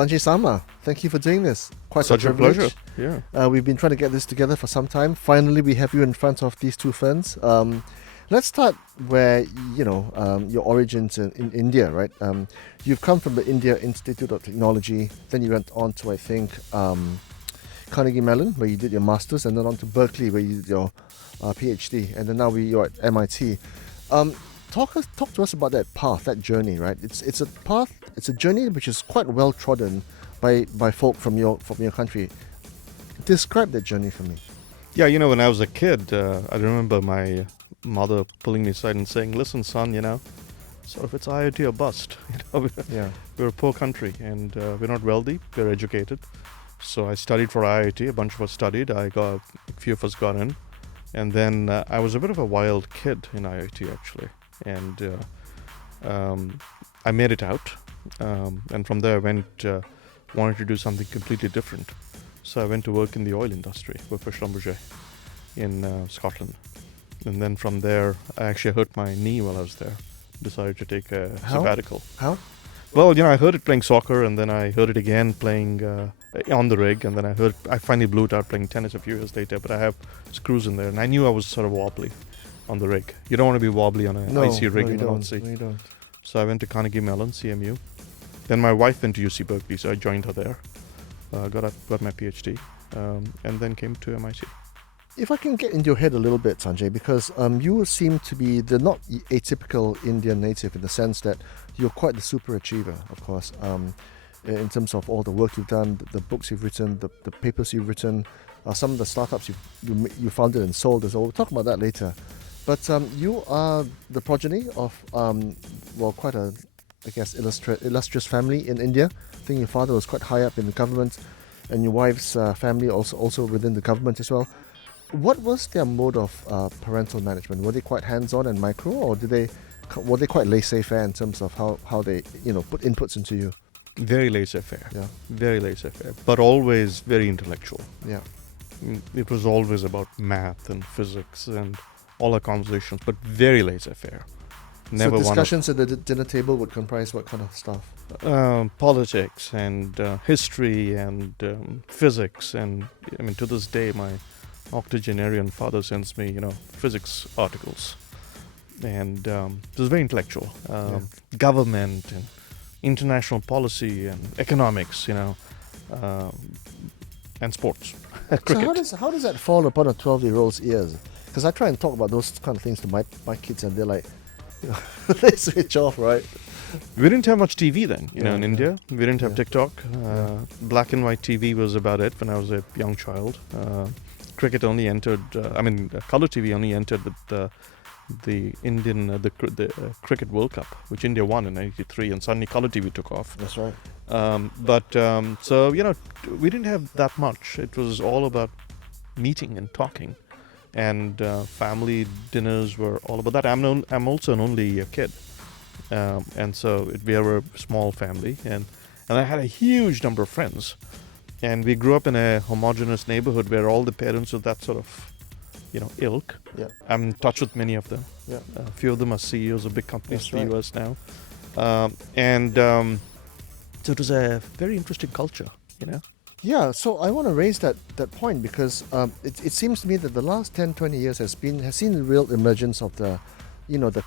Sanjay Sarma, thank you for doing this. Quite Such a a privilege. pleasure. Yeah. We've been trying to get this together for some time. Finally, we have you in front of these two friends. Let's start where, your origins in India, right? You've come from the India Institute of Technology, then you went on to, I think, Carnegie Mellon, where you did your master's, and then on to Berkeley, where you did your PhD, and then now you're at MIT. Talk to us about that path, that journey, right? It's a path, it's a journey which is quite well trodden by folk from your country. Describe that journey for me. Yeah, when I was a kid, I remember my mother pulling me aside and saying, "Listen, son, sort of it's IIT or bust." Yeah. We're a poor country and we're not wealthy, we're educated. So I studied for IIT, a bunch of us studied, a few of us got in. And then I was a bit of a wild kid in IIT actually. And I made it out. And from there I wanted to do something completely different. So I went to work in the oil industry with Schlumberger in Scotland. And then from there, I actually hurt my knee while I was there. Decided to take a sabbatical. How? Well, I heard it playing soccer, and then I heard it again playing on the rig, and then I finally blew it out playing tennis a few years later, but I have screws in there, and I knew I was sort of wobbly on the rig. You don't want to be wobbly on an IC rig in the North Sea. No, you don't. So I went to Carnegie Mellon, CMU. Then my wife went to UC Berkeley, so I joined her there. Got my PhD, and then came to MIT. If I can get into your head a little bit, Sanjay, because you seem to be the not atypical Indian native in the sense that you're quite the super achiever, of course, in terms of all the work you've done, the books you've written, the papers you've written, some of the startups you founded and sold as well. We'll talk about that later. But you are the progeny of, quite a, I guess, illustrious family in India. I think your father was quite high up in the government, and your wife's family also within the government as well. What was their mode of parental management? Were they quite hands-on and micro, or were they quite laissez-faire in terms of how they put inputs into you? Very laissez-faire. Yeah. Very laissez-faire, but always very intellectual. Yeah. It was always about math and physics and all our conversations, but very laissez-faire. Never so discussions at the dinner table would comprise what kind of stuff? Politics and history and physics, and to this day my octogenarian father sends me, physics articles, and it was very intellectual. Government and international policy and economics, and sports. So how does that fall upon a 12-year-old's ears? Because I try and talk about those kind of things to my kids, and they're like, they switch off, right? We didn't have much TV then, in India. We didn't have TikTok. Black and white TV was about it when I was a young child. Cricket only entered. Color TV only entered with the Indian the Cricket World Cup, which India won in '93, and suddenly color TV took off. That's right. So we didn't have that much. It was all about meeting and talking, and family dinners were all about that. I'm also an only kid, and so we were a small family, and I had a huge number of friends. And we grew up in a homogeneous neighborhood where all the parents of that sort of, ilk. Yeah. I'm in touch with many of them. Yeah. A few of them are CEOs of big companies in the US now. So it was a very interesting culture, Yeah, so I want to raise that point because it seems to me that the last 10, 20 years has seen the real emergence of the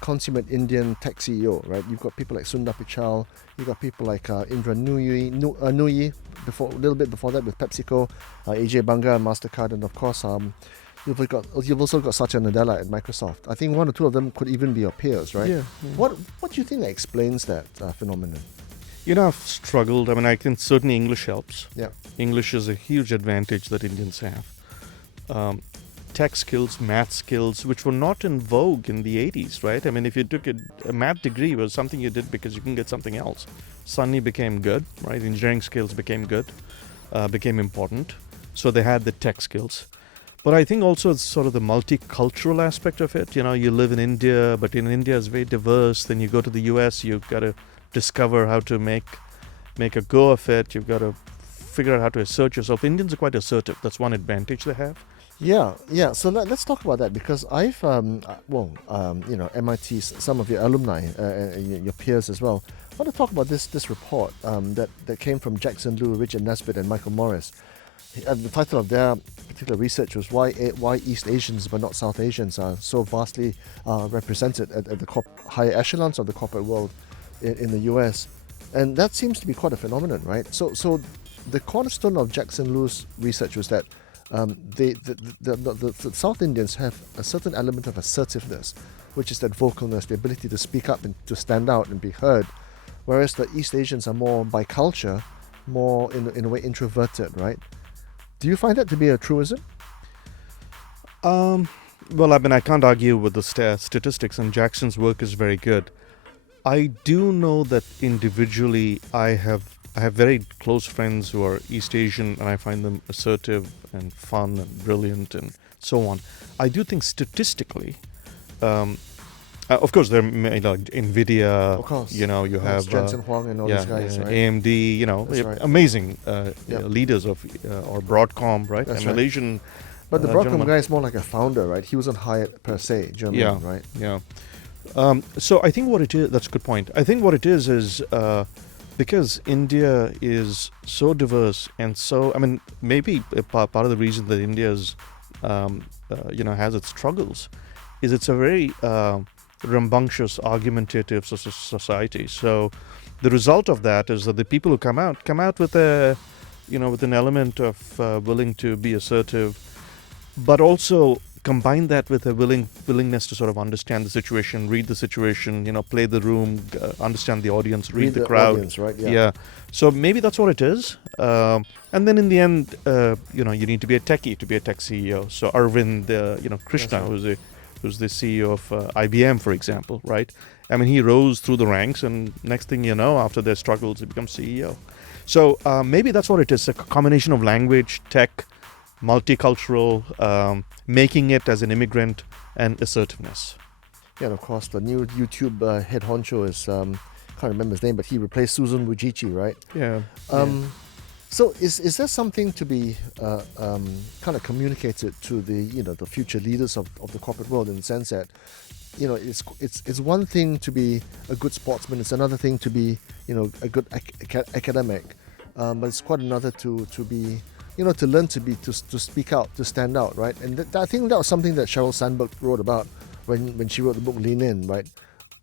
consummate Indian tech CEO, right? You've got people like Sundar Pichai, you've got people like Indra Nooyi, a little bit before that with PepsiCo, AJ Banga and MasterCard, and of course you've also got Satya Nadella at Microsoft. I think one or two of them could even be your peers, right? Yeah. What do you think that explains that phenomenon? I've struggled. I think certainly English helps. Yeah. English is a huge advantage that Indians have. Tech skills, math skills, which were not in vogue in the 80s, right? If you took a math degree, it was something you did because you can get something else. Suddenly became good, right? Engineering skills became good, became important. So they had the tech skills. But I think also it's sort of the multicultural aspect of it. You live in India, but in India it's very diverse. Then you go to the US, you've got to discover how to make a go of it. You've got to figure out how to assert yourself. Indians are quite assertive. That's one advantage they have. Yeah. So let's talk about that because I've, MIT, some of your alumni, your peers as well, want to talk about this report that came from Jackson Lu, Richard Nesbitt, and Michael Morris. The title of their particular research was why East Asians but not South Asians are so vastly represented at the higher echelons of the corporate world in the US. And that seems to be quite a phenomenon, right? So the cornerstone of Jackson Lu's research was that the South Indians have a certain element of assertiveness, which is that vocalness, the ability to speak up and to stand out and be heard, whereas the East Asians are more by culture, more in a way introverted, right? Do you find that to be a truism? Well, I mean, I can't argue with the statistics, and Jackson's work is very good. I do know that individually I have very close friends who are East Asian, and I find them assertive and fun and brilliant and so on. I do think statistically, of course, there are like NVIDIA, of course. you have Jensen Huang and all these guys, right? AMD, right. amazing leaders of or Broadcom, right? That's and Malaysian. But the Broadcom gentleman. guy is more like a founder, right? He wasn't hired per se, German, right? Yeah. So I think what it is, that's a good point. I think what it is because India is so diverse and so, I mean, maybe part of the reason that India's, has its struggles is it's a very rambunctious, argumentative society. So the result of that is that the people who come out with with an element of willing to be assertive, but also combine that with a willingness to sort of understand the situation, read the situation, play the room, understand the audience, read the crowd. Audience, right? Yeah. So maybe that's what it is. And then in the end, you need to be a techie to be a tech CEO. So Arvind, Krishna, right. who's the CEO of IBM, for example, right? I mean, he rose through the ranks, and next thing you know, after their struggles, he becomes CEO. So maybe that's what it is, a combination of language, tech, multicultural, making it as an immigrant, and assertiveness. Yeah, and of course, the new YouTube head honcho is, can't remember his name, but he replaced Susan Wojcicki, right? Yeah. So is there something to be kind of communicated to the future leaders of the corporate world, in the sense that, it's one thing to be a good sportsman, it's another thing to be, a good academic, but it's quite another to be, to learn to speak out, to stand out, right? And I think that was something that Sheryl Sandberg wrote about when she wrote the book Lean In, right?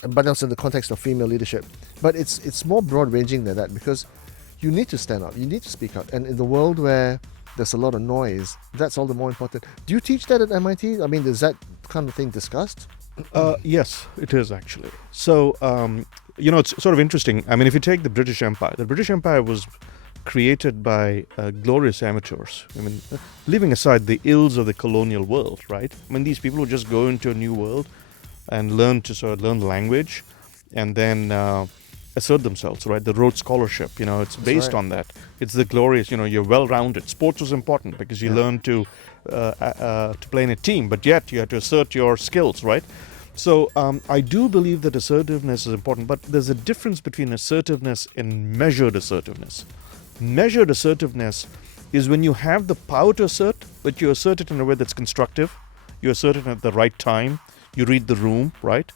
But also in the context of female leadership. But it's more broad-ranging than that, because you need to stand up, you need to speak out. And in the world where there's a lot of noise, that's all the more important. Do you teach that at MIT? I mean, is that kind of thing discussed? Yes, it is actually. So, it's sort of interesting. I mean, if you take the British Empire was created by glorious amateurs. I mean, leaving aside the ills of the colonial world, right? I mean, these people who just go into a new world and learn the language and then assert themselves, right? The Rhodes Scholarship, it's based on that. It's the glorious, you're well-rounded. Sports was important because you learn to play in a team, but yet you have to assert your skills, right? So I do believe that assertiveness is important, but there's a difference between assertiveness and measured assertiveness. Measured assertiveness is when you have the power to assert, but you assert it in a way that's constructive. You assert it at the right time. You read the room, right?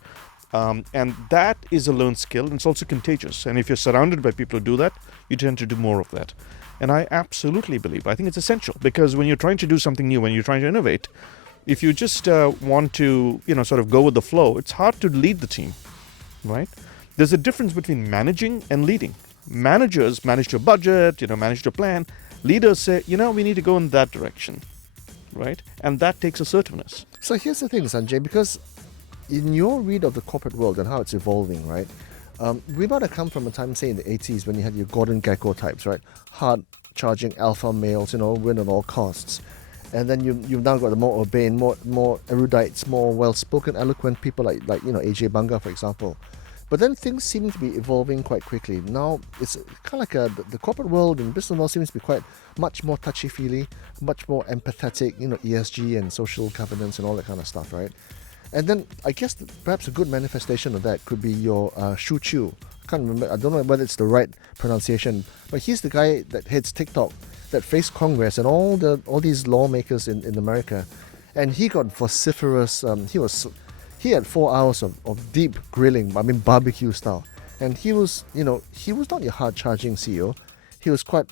And that is a learned skill, and it's also contagious. And if you're surrounded by people who do that, you tend to do more of that. And I absolutely believe, I think it's essential, because when you're trying to do something new, when you're trying to innovate, if you just want to, sort of go with the flow, it's hard to lead the team, right? There's a difference between managing and leading. Managers manage your budget, manage your plan. Leaders say, we need to go in that direction, right? And that takes assertiveness. So here's the thing, Sanjay, because in your read of the corporate world and how it's evolving, right? We might have come from a time, say in the 80s, when you had your Gordon Gekko types, right? Hard-charging alpha males, win at all costs. And then you've now got the more urbane, more erudites, more well-spoken, eloquent people like AJ Banga, for example. But then things seem to be evolving quite quickly. Now it's kind of like the corporate world and business world seems to be quite much more touchy-feely, much more empathetic, ESG and social governance and all that kind of stuff, right? And then I guess perhaps a good manifestation of that could be your Shu Chu. I can't remember, I don't know whether it's the right pronunciation, but he's the guy that heads TikTok, that faced Congress and all these lawmakers in America, and he got vociferous. He had 4 hours of deep grilling, barbecue style, And he was not your hard-charging CEO. He was quite,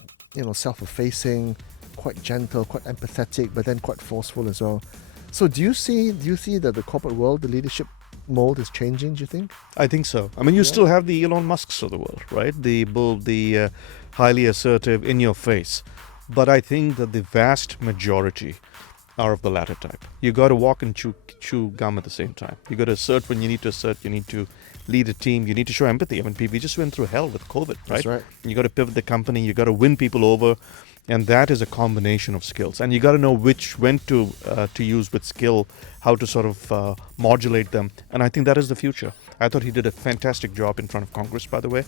self-effacing, quite gentle, quite empathetic, but then quite forceful as well. So do you see that the corporate world, the leadership mold is changing, do you think? I think so. I mean, you still have the Elon Musks of the world, right? The highly assertive, in your face. But I think that the vast majority are of the latter type. You got to walk and chew gum at the same time. You got to assert when you need to assert. You need to lead a team. You need to show empathy. I mean, we just went through hell with COVID, right? That's right. You got to pivot the company. You got to win people over. And that is a combination of skills. And you got to know when to use with skill, how to sort of modulate them. And I think that is the future. I thought he did a fantastic job in front of Congress, by the way.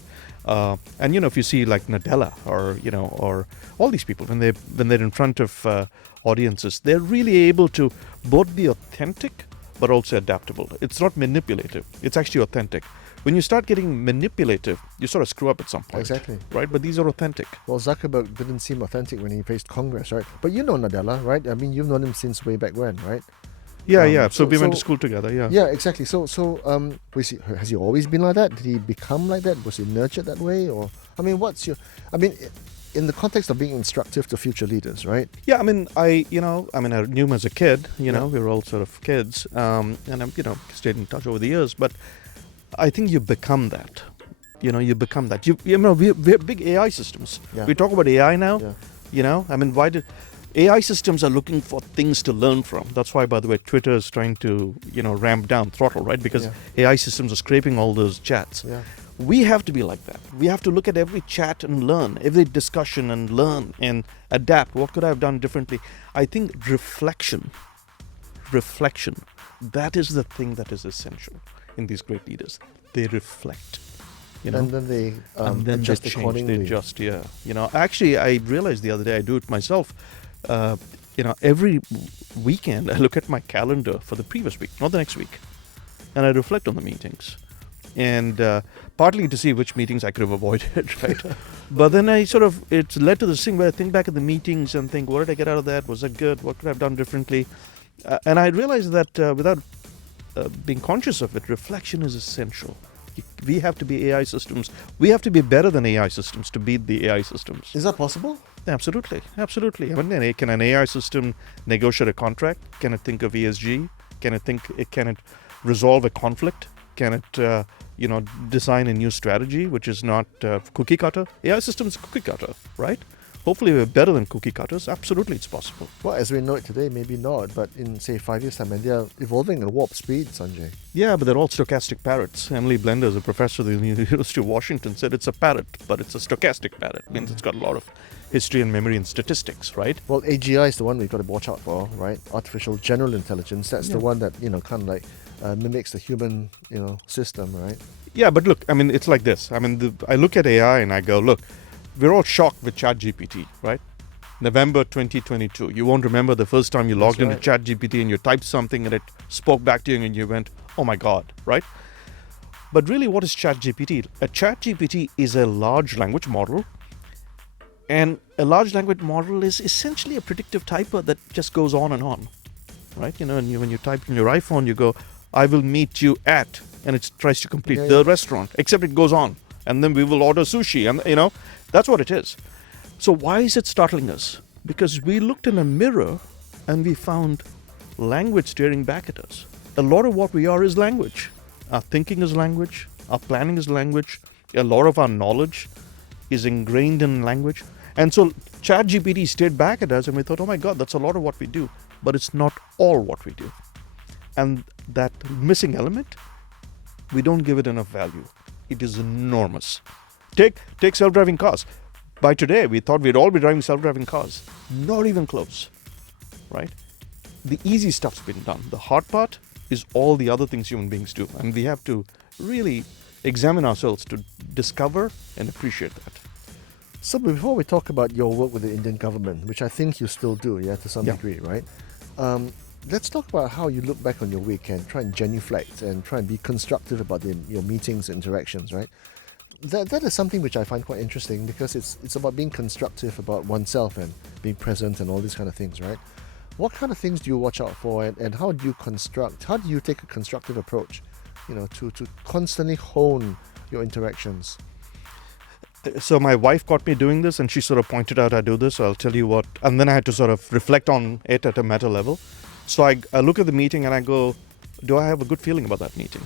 And if you see like Nadella or all these people, when they're in front of audiences, they're really able to both be authentic but also adaptable. It's not manipulative. It's actually authentic. When you start getting manipulative, you sort of screw up at some point. Exactly. Right? But these are authentic. Well, Zuckerberg didn't seem authentic when he faced Congress, right? But you know Nadella, right? I mean, you've known him since way back when, right? Yeah. So we went to school together, yeah. Yeah, exactly. So has he always been like that? Did he become like that? Was he nurtured that way? Or, in the context of being instructive to future leaders, right? Yeah, I knew him as a kid, we were all sort of kids, and I've, stayed in touch over the years, but I think you become that. You become that. We have big AI systems. Yeah. We talk about AI now. Yeah. Why did AI systems are looking for things to learn from? That's why, by the way, Twitter is trying to, ramp down, throttle, right? Because AI systems are scraping all those chats. Yeah. We have to be like that. We have to look at every chat and learn, every discussion and learn and adapt. What could I have done differently? I think reflection, that is the thing that is essential in these great leaders. They reflect. And then they adjust accordingly. They adjust, Actually, I realized the other day, I do it myself. Every weekend I look at my calendar for the previous week, not the next week, and I reflect on the meetings. And partly to see which meetings I could have avoided, right? But then it's led to this thing where I think back at the meetings and think, what did I get out of that? Was that good? What could I have done differently? And I realized that without being conscious of it, reflection is essential. We have to be AI systems. We have to be better than AI systems to beat the AI systems. Is that possible? Absolutely. Can an AI system negotiate a contract? Can it think of ESG? Can it resolve a conflict? Can it, design a new strategy, which is not cookie cutter? AI systems cookie cutter, right? Hopefully we're better than cookie cutters. Absolutely, it's possible. Well, as we know it today, maybe not, but in, say, 5 years' time, and they're evolving at warp speed, Sanjay. Yeah, but they're all stochastic parrots. Emily Blender is a professor at the University of Washington, said it's a parrot, but it's a stochastic parrot. It means it's got a lot of history and memory and statistics, right? Well, AGI is the one we've got to watch out for, right? Artificial General Intelligence. That's the one that, kind of like mimics the human, system, right? Yeah, but look, it's like this. I look at AI and I go, look, we're all shocked with ChatGPT, right? November 2022. You won't remember the first time you logged into ChatGPT and you typed something and it spoke back to you and you went, oh my God, right? But really, what is ChatGPT? A ChatGPT is a large language model. And a large language model is essentially a predictive typer that just goes on and on, right? And when you type in your iPhone, you go, I will meet you at, and it tries to complete the restaurant, except it goes on. And then we will order sushi, and that's what it is. So why is it startling us? Because we looked in a mirror and we found language staring back at us. A lot of what we are is language. Our thinking is language. Our planning is language. A lot of our knowledge is ingrained in language. And so ChatGPT stared back at us and we thought, oh my God, that's a lot of what we do. But it's not all what we do. And that missing element, we don't give it enough value. It is enormous. Take self-driving cars. By today, we thought we'd all be driving self-driving cars. Not even close, right? The easy stuff's been done. The hard part is all the other things human beings do. And we have to really examine ourselves to discover and appreciate that. So before we talk about your work with the Indian government, which I think you still do, to some degree, right? Let's talk about how you look back on your week and try and genuflect and try and be constructive about your meetings and interactions, right? That is something which I find quite interesting because it's about being constructive about oneself and being present and all these kind of things, right? What kind of things do you watch out for and how do you take a constructive approach, to constantly hone your interactions? So my wife caught me doing this, and she sort of pointed out I do this. So I'll tell you what, and then I had to sort of reflect on it at a meta level. So I look at the meeting and I go, do I have a good feeling about that meeting?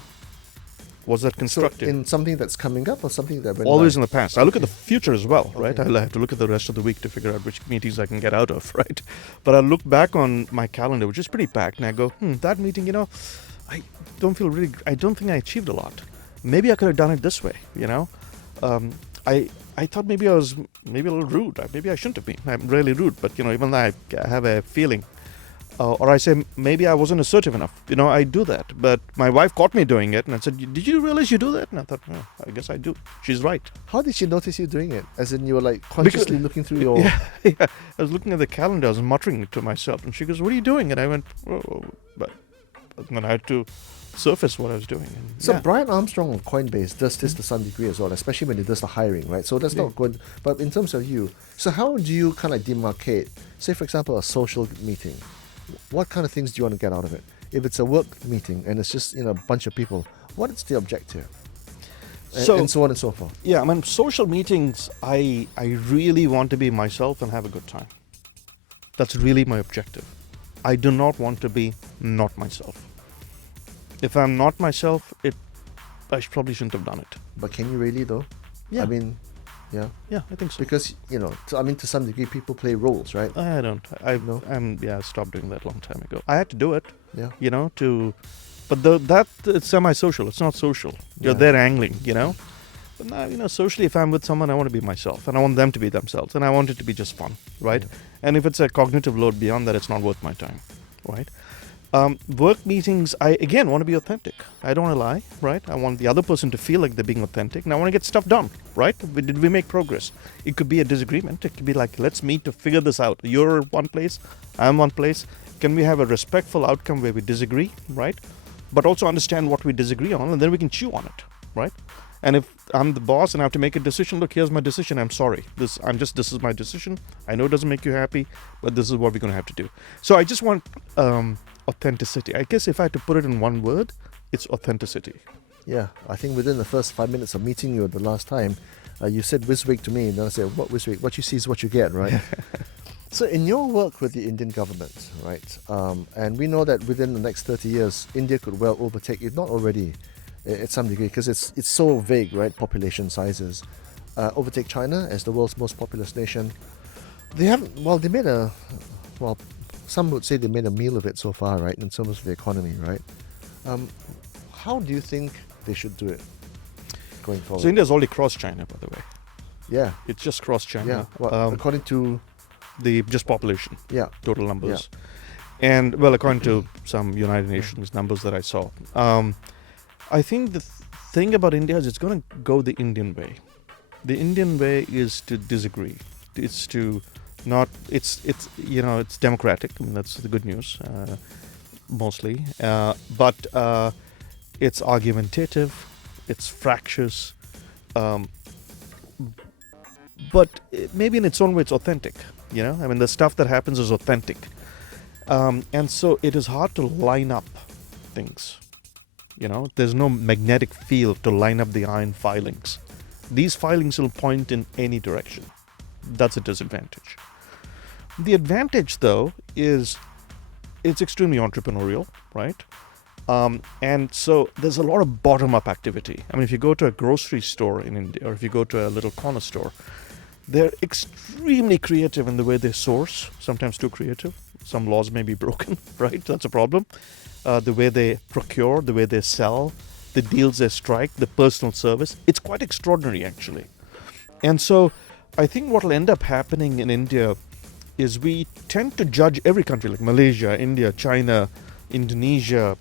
Was that constructive? So in something that's coming up or something that went Always by? in the past. I look at the future as well, right? Okay. I'll have to look at the rest of the week to figure out which meetings I can get out of, right? But I look back on my calendar, which is pretty packed, and I go, that meeting, I don't think I achieved a lot. Maybe I could have done it this way, I thought maybe I was a little rude. Maybe I shouldn't have been. I'm really rude, but even though I have a feeling, or I say maybe I wasn't assertive enough. I do that. But my wife caught me doing it, and I said, "Did you realize you do that?" And I thought, "No, I guess I do." She's right. How did she notice you doing it? As in, you were like consciously looking through your. Yeah. I was looking at the calendar. I was muttering to myself, and she goes, "What are you doing?" And I went, "Oh," but then I had to surface what I was doing. And So Brian Armstrong of Coinbase does this to some degree as well, especially when he does the hiring, right? So that's not good. But in terms of you, so how do you kind of demarcate, say for example, a social meeting? What kind of things do you want to get out of it? If it's a work meeting and it's just a bunch of people, what is the objective? And so on and so forth. Yeah, social meetings, I really want to be myself and have a good time. That's really my objective. I do not want to be not myself. If I'm not myself, I probably shouldn't have done it. But can you really though? Yeah. Yeah. Yeah, I think so. Because, to some degree people play roles, right? I don't. I stopped doing that a long time ago. I had to do it. Yeah. But it's semi-social. It's not social. You're there angling, But now, socially, if I'm with someone, I want to be myself, and I want them to be themselves, and I want it to be just fun, right? Yeah. And if it's a cognitive load beyond that, it's not worth my time, right? Work meetings, I again want to be authentic. I don't want to lie, right? I want the other person to feel like they're being authentic, and I want to get stuff done, right? Did we make progress? It could be a disagreement. It could be like, let's meet to figure this out. You're one place, I'm one place. Can we have a respectful outcome where we disagree, right? But also understand what we disagree on, and then we can chew on it, right? And if I'm the boss and I have to make a decision, look, here's my decision. I'm sorry. This is my decision. I know it doesn't make you happy, but this is what we're going to have to do. So I just want authenticity. I guess if I had to put it in one word, it's authenticity. Yeah, I think within the first 5 minutes of meeting you the last time, you said Wiswig to me, and then I said, what Wiswig? What you see is what you get, right? So in your work with the Indian government, right, and we know that within the next 30 years, India could well overtake, if not already, at some degree, because it's so vague, right, population sizes, overtake China as the world's most populous nation. Some would say they made a meal of it so far, right, in terms of the economy, right? How do you think they should do it going forward? So India's already crossed China, by the way. Yeah. It's just crossed China. Yeah. Well, according to the just population. Yeah. Total numbers. Yeah. And according to some United Nations numbers that I saw. I think the thing about India is it's going to go the Indian way. The Indian way is to disagree. It's to not. It's democratic. I mean, that's the good news, mostly. But it's argumentative. It's fractious. But maybe in its own way, it's authentic. The stuff that happens is authentic. And so it is hard to line up things. There's no magnetic field to line up the iron filings. These filings will point in any direction. That's a disadvantage. The advantage, though, is it's extremely entrepreneurial, right? And so there's a lot of bottom-up activity. If you go to a grocery store in India, or if you go to a little corner store, they're extremely creative in the way they source, sometimes too creative. Some laws may be broken, right? That's a problem. The way they procure, the way they sell, the deals they strike, the personal service. It's quite extraordinary, actually. And so I think what will end up happening in India is we tend to judge every country, like Malaysia, India, China, Indonesia,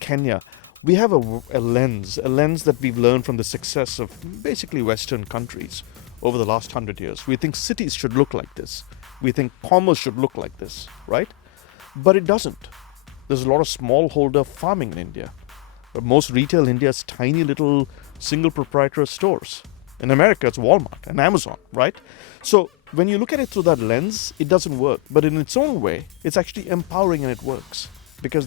Kenya. We have a lens that we've learned from the success of basically Western countries over the last 100 years. We think cities should look like this. We think commerce should look like this, right? But it doesn't. There's a lot of smallholder farming in India. But most retail in India is tiny little single proprietor stores. In America, it's Walmart and Amazon, right? So when you look at it through that lens, it doesn't work. But in its own way, it's actually empowering and it works. Because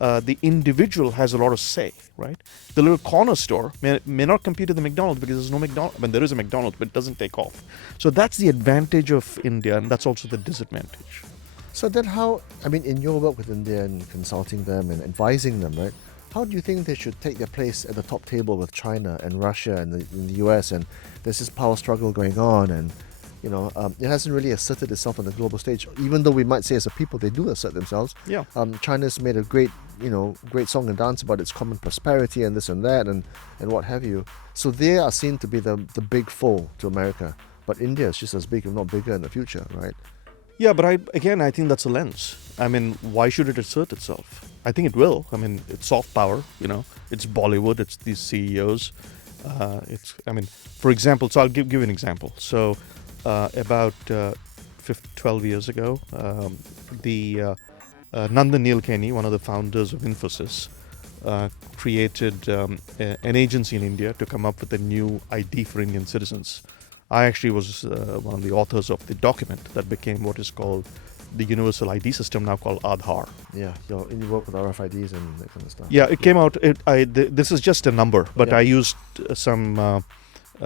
the individual has a lot of say, right? The little corner store may not compete with the McDonald's because there's no McDonald's. I mean, there is a McDonald's, but it doesn't take off. So that's the advantage of India, and that's also the disadvantage. So then how, I mean, in your work with India and consulting them and advising them, right? How do you think they should take their place at the top table with China and Russia and the US? And there's this power struggle going on, and it hasn't really asserted itself on the global stage. Even though we might say as a people they do assert themselves. Yeah. China's made a great song and dance about its common prosperity and this and that and what have you. So they are seen to be the big foe to America. But India is just as big, if not bigger, in the future, right? Yeah, but I think that's a lens. I mean, why should it assert itself? I think it will. I mean, it's soft power, it's Bollywood, it's these CEOs. For example, so I'll give you an example. So about 12 years ago, Nandan Nilekani, one of the founders of Infosys, created an agency in India to come up with a new ID for Indian citizens. I actually was one of the authors of the document that became what is called the universal ID system, now called Aadhaar. Yeah, you work with RFIDs and that kind of stuff. Yeah, it came out. This is just a number, but I used some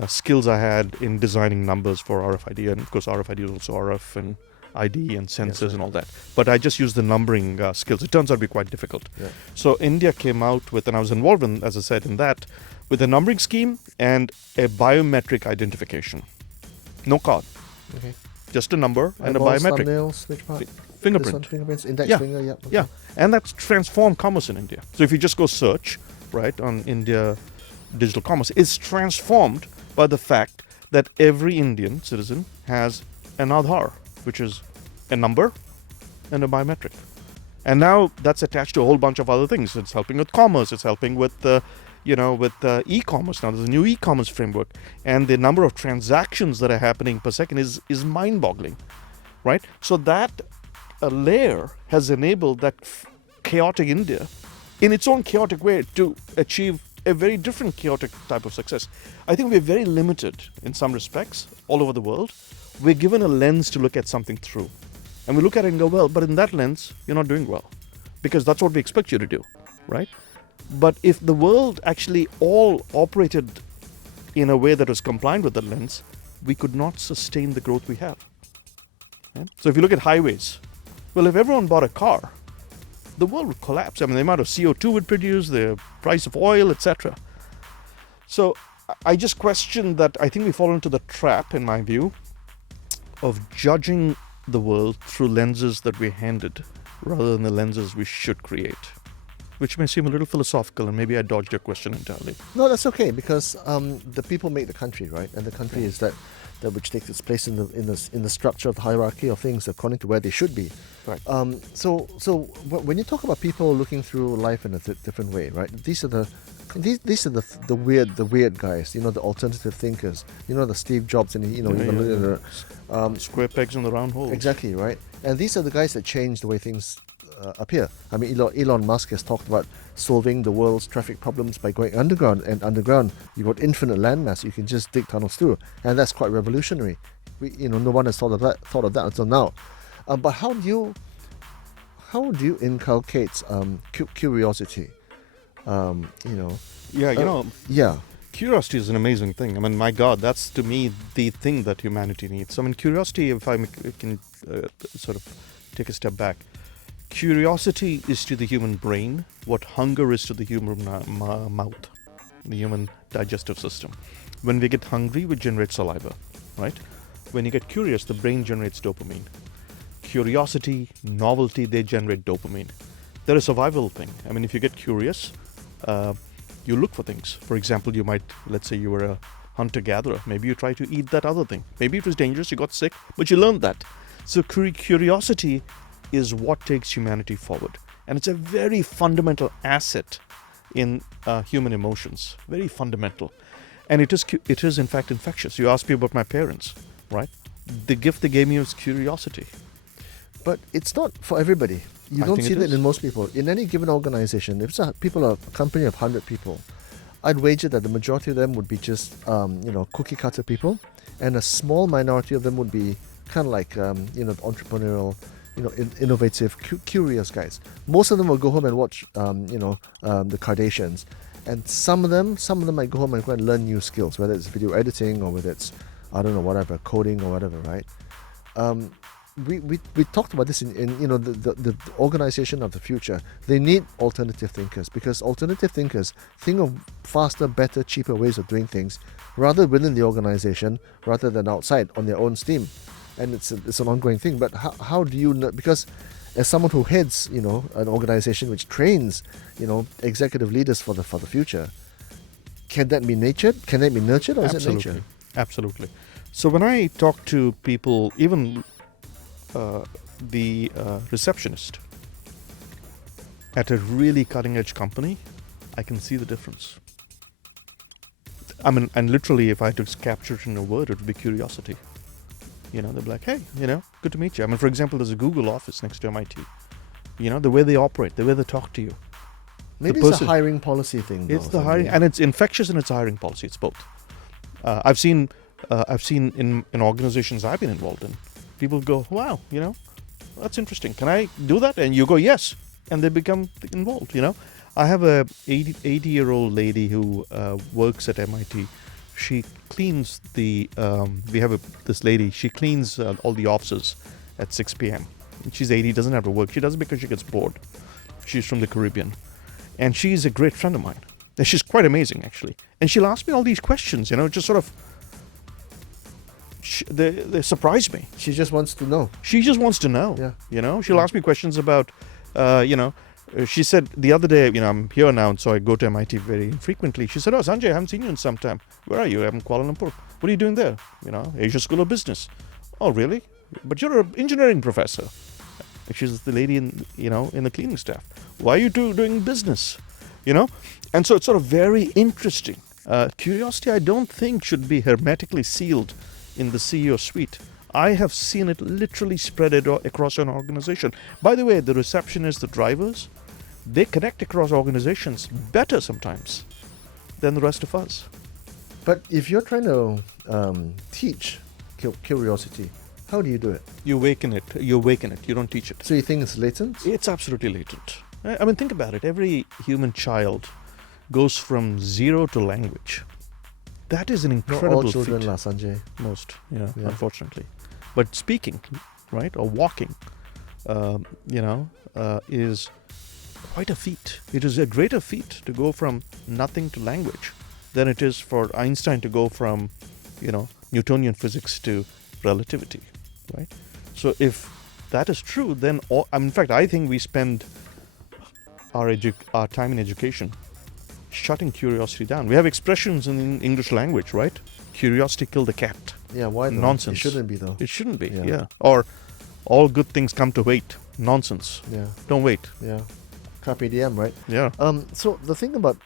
skills I had in designing numbers for RFID, and of course RFID is also RF and ID and sensors and all that. But I just used the numbering skills. It turns out to be quite difficult. Yeah. So India came out with, and I was involved in, as I said, in that, with a numbering scheme and a biometric identification. No card. Okay. Just a number and a biometric. Thumbnails, which part? Fingerprint. Fingerprints, index finger, yeah. Okay. Yeah, and that's transformed commerce in India. So if you just go search, right, on India digital commerce, it's transformed by the fact that every Indian citizen has an Aadhaar, which is a number and a biometric. And now that's attached to a whole bunch of other things. It's helping with commerce. It's helping with, e-commerce. Now there's a new e-commerce framework, and the number of transactions that are happening per second is mind-boggling, right? So that layer has enabled that chaotic India, in its own chaotic way, to achieve a very different chaotic type of success. I think we're very limited in some respects all over the world. We're given a lens to look at something through. And we look at it and go, well, but in that lens, you're not doing well. Because that's what we expect you to do, right? But if the world actually all operated in a way that was compliant with that lens, we could not sustain the growth we have. Okay? So if you look at highways, well, if everyone bought a car, the world would collapse. I mean, the amount of CO2 would produce, the price of oil, etc. So I just question that. I think we fall into the trap, in my view, of judging the world through lenses that we're handed rather than the lenses we should create, which may seem a little philosophical, and maybe I dodged your question entirely. No, that's okay, because the people make the country, right? And the country is that which takes its place in the structure of the hierarchy of things according to where they should be. Right. So when you talk about people looking through life in a different way, right? These are the weird guys. The alternative thinkers. The Steve Jobs and square pegs in the round holes. Exactly, right. And these are the guys that change the way things appear. I mean, Elon Musk has talked about solving the world's traffic problems by going underground, and underground you've got infinite landmass. You can just dig tunnels through, and that's quite revolutionary. No one has thought of that until now. But how do you inculcate curiosity? Curiosity is an amazing thing. I mean, my God, that's to me the thing that humanity needs. I mean, curiosity, if I can sort of take a step back, curiosity is to the human brain what hunger is to the human mouth, the human digestive system. When we get hungry, we generate saliva, right? When you get curious, the brain generates dopamine. Curiosity, novelty, they generate dopamine. They're a survival thing. I mean, if you get curious, you look for things. For example, let's say you were a hunter-gatherer. Maybe you try to eat that other thing. Maybe it was dangerous, you got sick, but you learned that. So curiosity is what takes humanity forward. And it's a very fundamental asset in human emotions. Very fundamental. And it is in fact infectious. You asked me about my parents, right? The gift they gave me was curiosity. But it's not for everybody. You don't see that in most people. In any given organization, if a company of 100 people, I'd wager that the majority of them would be just, cookie cutter people, and a small minority of them would be kind of like, entrepreneurial, innovative, curious guys. Most of them will go home and watch, the Kardashians, and some of them might go home and go and learn new skills, whether it's video editing or whether it's, I don't know, whatever, coding or whatever, right? We talked about this in the organization of the future. They need alternative thinkers, because alternative thinkers think of faster, better, cheaper ways of doing things, rather within the organization rather than outside on their own steam. And it's an ongoing thing. But how do you know? Because as someone who heads an organization which trains executive leaders for the future, can that be nurtured? Can that be nurtured, or is it nature? Absolutely. So when I talk to people, even the receptionist at a really cutting edge company, I can see the difference. I mean, and literally, if I had to capture it in a word, it would be curiosity. They'd be like, hey, good to meet you. I mean, for example, there's a Google office next to MIT. The way they operate, the way they talk to you. Maybe it's a hiring policy thing. It's the hiring, and it's infectious in its hiring policy. It's both. I've seen in organizations I've been involved in, people go, wow, that's interesting. Can I do that? And you go, yes. And they become involved, I have a 80-year-old lady who works at MIT. She cleans this lady, she cleans all the offices at 6 p.m. She's 80, doesn't have to work. She does it because she gets bored. She's from the Caribbean. And she's a great friend of mine. And she's quite amazing, actually. And she'll ask me all these questions, just sort of, they surprise me. She just wants to know. She just wants to know. Yeah. She'll ask me questions about, she said the other day, I'm here now, and so I go to MIT very infrequently. She said, oh, Sanjay, I haven't seen you in some time. Where are you? I'm in Kuala Lumpur. What are you doing there? Asia School of Business. Oh, really? But you're an engineering professor. She's the lady in the cleaning staff. Why are you doing business? And so it's sort of very interesting. Curiosity, I don't think, should be hermetically sealed in the CEO suite. I have seen it literally spread across an organization. By the way, the receptionists, the drivers, they connect across organizations better sometimes than the rest of us. But if you're trying to teach curiosity, how do you do it? You awaken it. You don't teach it. So you think it's latent? It's absolutely latent. I mean, think about it. Every human child goes from zero to language. That is an incredible Not all children, feat. Sanjay. Most, unfortunately. But speaking, right, or walking, is quite a feat. It is a greater feat to go from nothing to language than it is for Einstein to go from, Newtonian physics to relativity, right? So if that is true, then in fact, I think we spend our time in education shutting curiosity down. We have expressions in English language, right? Curiosity killed the cat. Yeah, why though? Nonsense. It shouldn't be though. It shouldn't be, yeah. Or all good things come to wait. Nonsense. Yeah. Don't wait. Yeah. Carpe diem, right? Yeah. So the thing about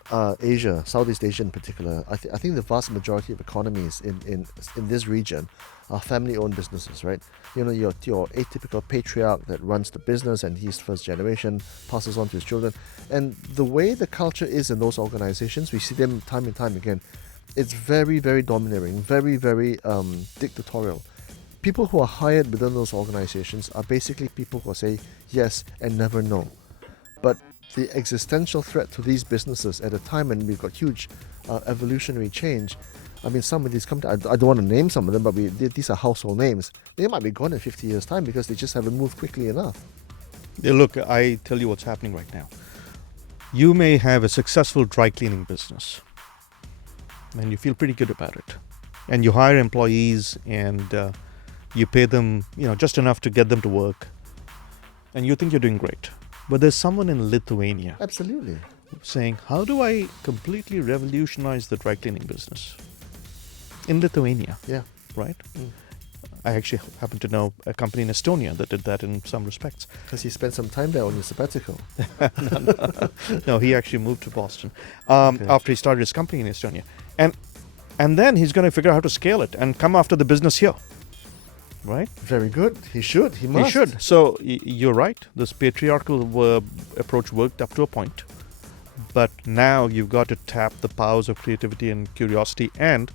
Asia, Southeast Asia in particular, I think the vast majority of economies in this region are family-owned businesses, right? Your atypical patriarch that runs the business, and he's first generation, passes on to his children. And the way the culture is in those organizations, we see them time and time again. It's very, very domineering, very, very dictatorial. People who are hired within those organizations are basically people who say yes and never no. But the existential threat to these businesses at a time when we've got huge evolutionary change, I mean, some of these companies, I don't want to name some of them, but these are household names. They might be gone in 50 years' time because they just haven't moved quickly enough. Yeah, look, I tell you what's happening right now. You may have a successful dry cleaning business and you feel pretty good about it. And you hire employees and you pay them, just enough to get them to work. And you think you're doing great. But there's someone in Lithuania. Absolutely. Saying, how do I completely revolutionize the dry cleaning business? In Lithuania. Yeah. Right? I actually happen to know a company in Estonia that did that in some respects. Because he spent some time there on your sabbatical. No, he actually moved to Boston after he started his company in Estonia. And then he's going to figure out how to scale it and come after the business here. Right? Very good. He should. He must. He should. So you're right. This patriarchal approach worked up to a point. But now you've got to tap the powers of creativity and curiosity and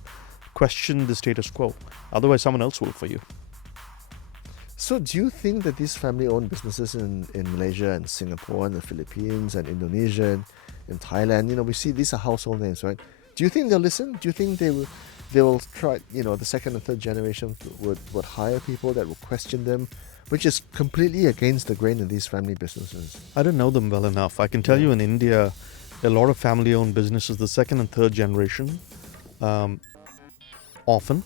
question the status quo. Otherwise, someone else will for you. So do you think that these family-owned businesses in Malaysia and Singapore and the Philippines and Indonesia and Thailand, we see these are household names, right? Do you think they'll listen? Do you think they will try, the second and third generation would hire people that will question them, which is completely against the grain in these family businesses? I don't know them well enough. I can tell you in India, a lot of family-owned businesses, the second and third generation, often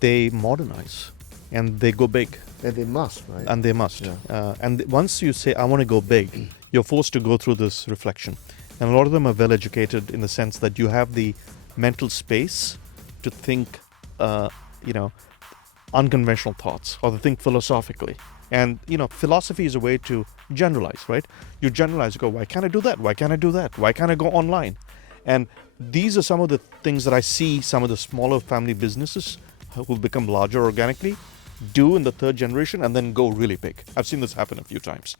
they modernize and they go big. And they must, right? And they must. Yeah. And once you say, I want to go big, you're forced to go through this reflection. And a lot of them are well educated in the sense that you have the mental space to think, unconventional thoughts or to think philosophically. And, philosophy is a way to generalize, right? You generalize, you go, why can't I do that? Why can't I do that? Why can't I go online? And these are some of the things that I see some of the smaller family businesses who become larger organically do in the third generation and then go really big. I've seen this happen a few times.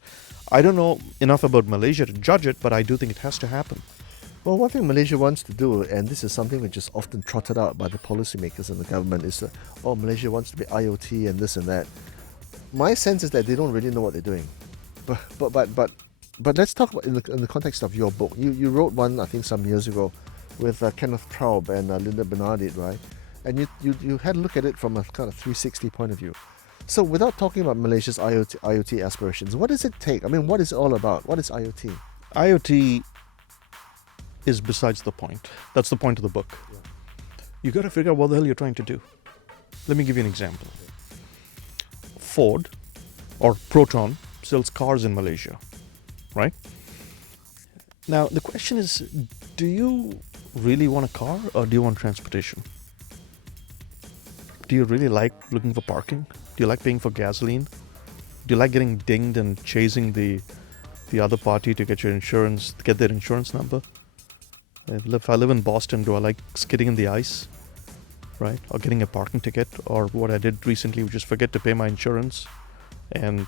I don't know enough about Malaysia to judge it, but I do think it has to happen. Well, one thing Malaysia wants to do, and this is something which is often trotted out by the policymakers and the government, is that, Malaysia wants to be IoT and this and that. My sense is that they don't really know what they're doing. But let's talk about in the context of your book. You wrote one, I think, some years ago with Kenneth Traub and Linda Bernardit, right? And you had a look at it from a kind of 360 point of view. So without talking about Malaysia's IoT aspirations, what does it take? I mean, what is it all about? What is IoT? IoT is besides the point. That's the point of the book. Yeah. You got to figure out what the hell you're trying to do. Let me give you an example. Ford or Proton sells cars in Malaysia, right? Now, the question is, do you really want a car or do you want transportation? Do you really like looking for parking? Do you like paying for gasoline? Do you like getting dinged and chasing the other party to get your insurance, to get their insurance number? If I live in Boston, do I like skidding in the ice, right? Or getting a parking ticket? Or what I did recently, which is forget to pay my insurance and,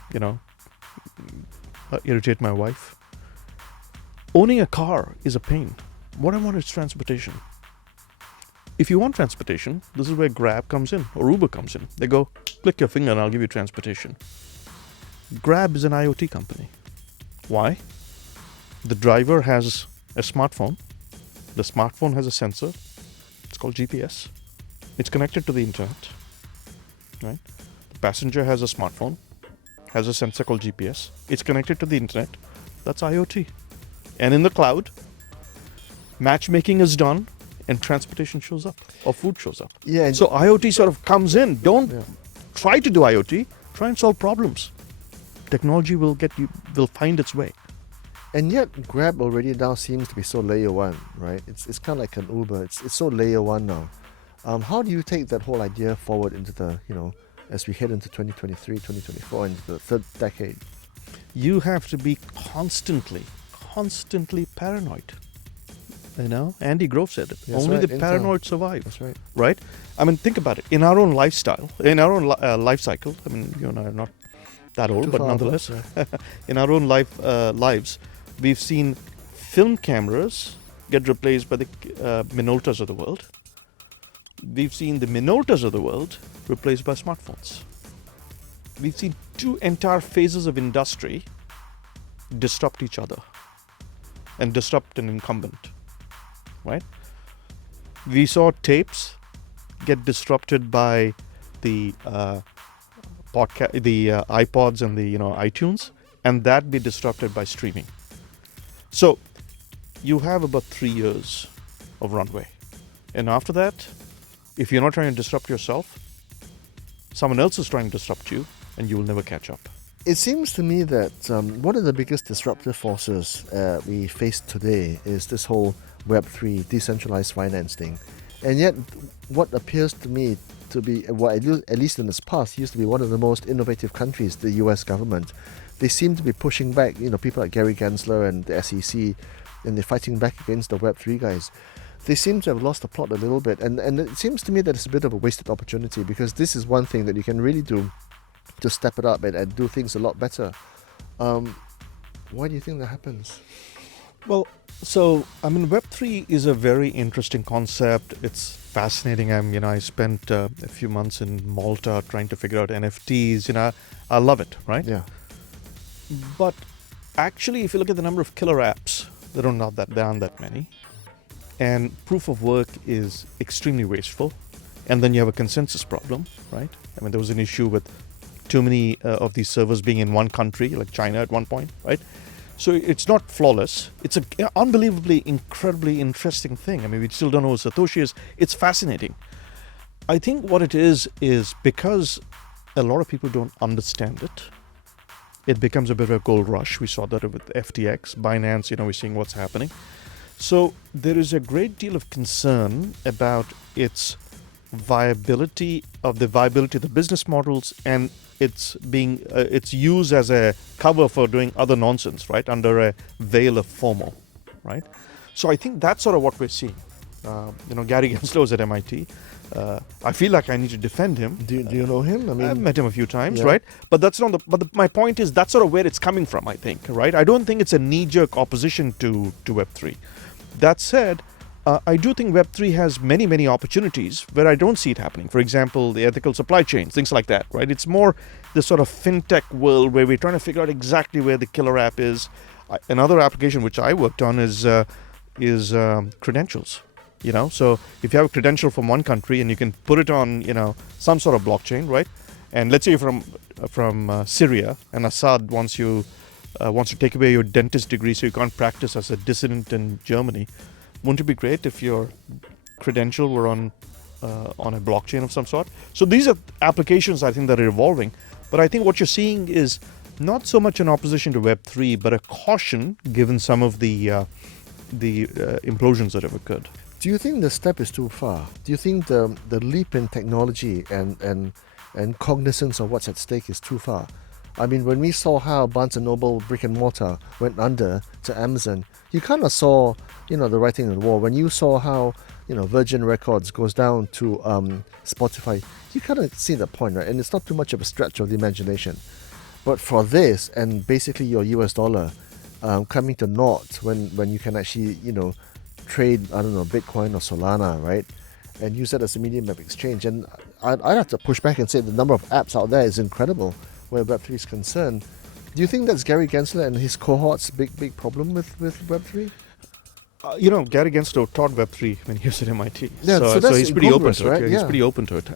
irritate my wife. Owning a car is a pain. What I want is transportation. If you want transportation, this is where Grab comes in or Uber comes in. They go, click your finger and I'll give you transportation. Grab is an IoT company. Why? The driver has a smartphone. The smartphone has a sensor. It's called GPS. It's connected to the internet. Right? The passenger has a smartphone, has a sensor called GPS. It's connected to the internet. That's IoT. And in the cloud, matchmaking is done and transportation shows up or food shows up. Yeah. So IoT sort of comes in. Don't try to do IoT. Try and solve problems. Technology will find its way. And yet, Grab already now seems to be so layer one, right? It's kind of like an Uber. It's so layer one now. How do you take that whole idea forward into the, as we head into 2023, 2024, into the third decade? You have to be constantly paranoid. Andy Grove said it. That's Only right, the paranoid survive. That's right. Right? I mean, think about it. In our own lifestyle, in our own life cycle, I mean, you and I are not that old, but nonetheless, in our own lives, we've seen film cameras get replaced by the Minoltas of the world. We've seen the Minoltas of the world replaced by smartphones. We've seen two entire phases of industry disrupt each other and disrupt an incumbent. Right? We saw tapes get disrupted by the iPods and the iTunes, and that be disrupted by streaming. So you have about 3 years of runway, and after that, if you're not trying to disrupt yourself, someone else is trying to disrupt you, and you will never catch up. It seems to me that one of the biggest disruptive forces we face today is this whole Web3 decentralized finance thing. And yet, what appears to me to be, at least in its past, used to be one of the most innovative countries, the US government, they seem to be pushing back, people like Gary Gensler and the SEC, and they're fighting back against the Web3 guys. They seem to have lost the plot a little bit. And it seems to me that it's a bit of a wasted opportunity, because this is one thing that you can really do to step it up and do things a lot better. Why do you think that happens? Well, so I mean, Web3 is a very interesting concept. It's fascinating. I spent a few months in Malta trying to figure out NFTs. I love it, right? Yeah. But actually, if you look at the number of killer apps, there aren't that many, and proof of work is extremely wasteful. And then you have a consensus problem, right? I mean, there was an issue with too many of these servers being in one country, like China at one point, right? So it's not flawless. It's an unbelievably, incredibly interesting thing. I mean, we still don't know who Satoshi is. It's fascinating. I think what it is because a lot of people don't understand it, it becomes a bit of a gold rush. We saw that with FTX, Binance, we're seeing what's happening. So there is a great deal of concern about its viability of the business models, and it's used as a cover for doing other nonsense, right, under a veil of FOMO, right? So I think that's sort of what we're seeing. Gary Gensler was at MIT. I feel like I need to defend him. Do you know him? I mean, I've met him a few times, yeah. right? But that's not my point is that's sort of where it's coming from, I think, right? I don't think it's a knee-jerk opposition to Web3. That said, I do think Web3 has many, many opportunities where I don't see it happening. For example, the ethical supply chains, things like that, right? It's more the sort of fintech world where we're trying to figure out exactly where the killer app is. Another application which I worked on is credentials. So if you have a credential from one country and you can put it on, some sort of blockchain, right? And let's say you're from Syria, and Assad wants to take away your dentist degree so you can't practice as a dissident in Germany. Wouldn't it be great if your credential were on a blockchain of some sort? So these are applications I think that are evolving. But I think what you're seeing is not so much an opposition to Web3, but a caution given some of the implosions that have occurred. do you think the step is too far? Do you think the leap in technology and cognizance of what's at stake is too far? I mean, when we saw how Barnes & Noble brick and mortar went under to Amazon, you kind of saw, the writing on the wall. When you saw how, Virgin Records goes down to Spotify, you kind of see the point, right? And it's not too much of a stretch of the imagination. But for this, and basically your US dollar coming to naught when you can actually, trade, Bitcoin or Solana, right? And use that as a medium of exchange. And I'd have to push back and say the number of apps out there is incredible where Web3 is concerned. Do you think that's Gary Gensler and his cohort's big problem with Web3? Gary Gensler taught Web3 when he was at MIT. Yeah, so he's pretty open to it. right? He's pretty open to it.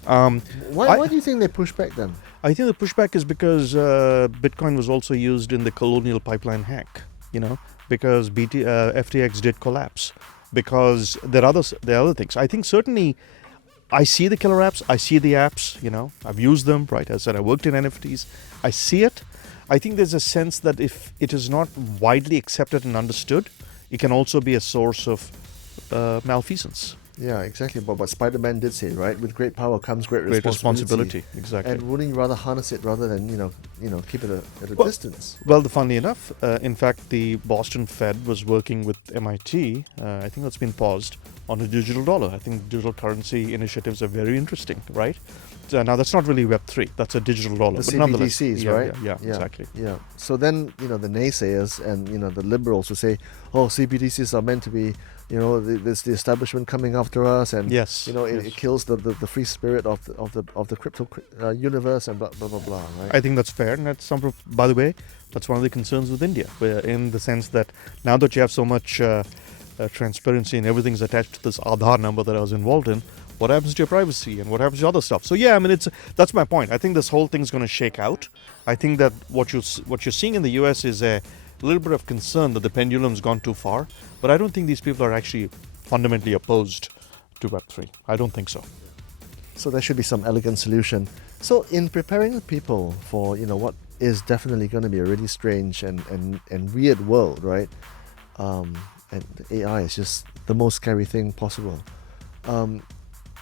Why do you think they push back then? I think the pushback is because Bitcoin was also used in the colonial pipeline hack, because FTX did collapse, because there are other things. I think certainly I see the killer apps, I see the apps, I've used them, right? As I said, I worked in NFTs. I see it. I think there's a sense that if it is not widely accepted and understood, it can also be a source of malfeasance. Yeah, exactly. But what Spider-Man did say, right? With great power comes great responsibility. Exactly. And wouldn't you rather harness it rather than, keep it at a distance? Well, funnily enough, in fact, the Boston Fed was working with MIT. I think that's been paused on a digital dollar. I think digital currency initiatives are very interesting, right? Now, that's not really Web3. That's a digital dollar. The but nonetheless, CBDCs, right? Yeah, exactly. Yeah. So then, the naysayers and, the liberals will say, oh, CBDCs are meant to be, there's the establishment coming after us, and yes, it kills the free spirit of the crypto universe and blah blah blah blah. Right? I think that's fair, and that's by the way, that's one of the concerns with India, where in the sense that now that you have so much transparency and everything's attached to this Aadhaar number that I was involved in, what happens to your privacy and what happens to other stuff? So yeah, I mean, that's my point. I think this whole thing's going to shake out. I think that what you're seeing in the US is a little bit of concern that the pendulum's gone too far, but I don't think these people are actually fundamentally opposed to Web3. I don't think so. So there should be some elegant solution. So in preparing people for what is definitely going to be a really strange and weird world, right? And the AI is just the most scary thing possible.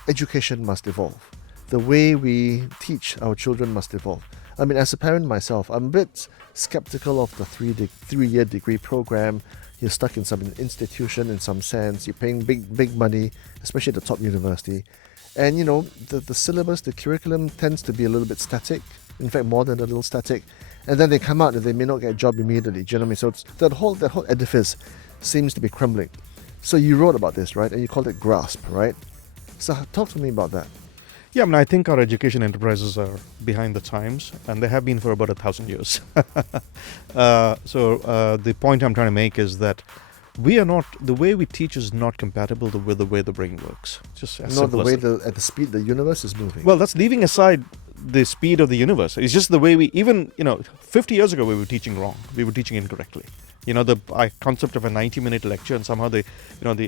Education must evolve. The way we teach our children must evolve. I mean, as a parent myself, I'm a bit skeptical of the three-year degree program. You're stuck in some institution in some sense. You're paying big money, especially at the top university. And, the syllabus, the curriculum tends to be a little bit static. In fact, more than a little static. And then they come out and they may not get a job immediately. Do you know what I mean? So it's that whole edifice seems to be crumbling. So you wrote about this, right? And you called it grasp, right? So talk to me about that. Yeah, I mean, I think our education enterprises are behind the times, and they have been for about 1,000 years. The point I'm trying to make is that the way we teach is not compatible with the way the brain works. Just as Not the simple way as at the speed the universe is moving. well, that's leaving aside the speed of the universe. It's just the way we, even, 50 years ago, we were teaching wrong. We were teaching incorrectly. The concept of a 90-minute lecture, and somehow the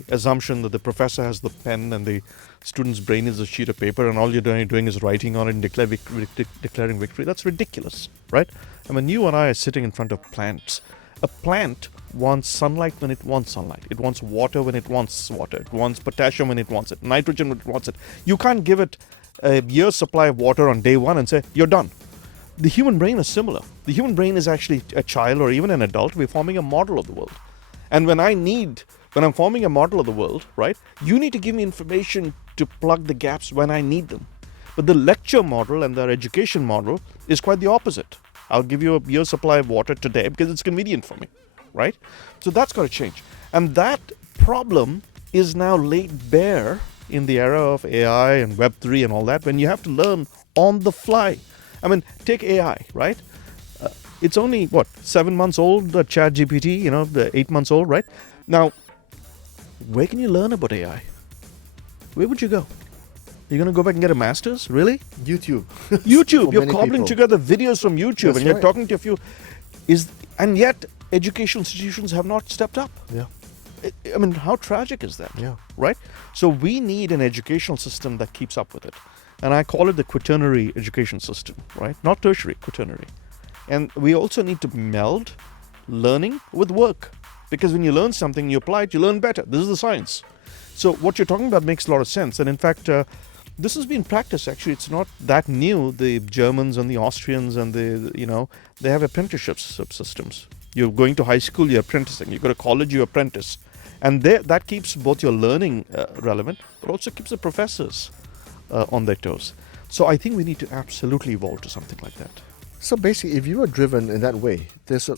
assumption that the professor has the pen and the student's brain is a sheet of paper, and all you're doing is writing on it and declaring victory. That's ridiculous, right? I mean, you and I are sitting in front of plants. A plant wants sunlight when it wants sunlight. It wants water when it wants water. It wants potassium when it wants it. Nitrogen when it wants it. You can't give it a year's supply of water on day one and say, you're done. The human brain is similar. The human brain is actually a child or even an adult. We're forming a model of the world. And when I'm forming a model of the world, right, you need to give me information to plug the gaps when I need them. But the lecture model and the education model is quite the opposite. I'll give you a year's supply of water today because it's convenient for me, right? So that's got to change. And that problem is now laid bare in the era of AI and Web3 and all that, when you have to learn on the fly. I mean, take AI, right? It's only, 7 months old, the ChatGPT, the 8 months old, right? Now, where can you learn about AI? Where would you go? You're going to go back and get a master's? Really? YouTube. YouTube. You're cobbling together videos from YouTube. That's and you're right. talking to a few. And yet, educational institutions have not stepped up. Yeah. I mean, how tragic is that? Yeah. Right? So we need an educational system that keeps up with it. And I call it the quaternary education system, right? Not tertiary, quaternary. And we also need to meld learning with work. Because when you learn something, you apply it, you learn better. This is the science. So what you're talking about makes a lot of sense. And in fact, this has been practiced, actually. It's not that new. The Germans and the Austrians and they have apprenticeship systems. You're going to high school, you're apprenticing. You go to college, you apprentice. And that keeps both your learning relevant, but also keeps the professors on their toes. So I think we need to absolutely evolve to something like that. So basically, if you are driven in that way, there's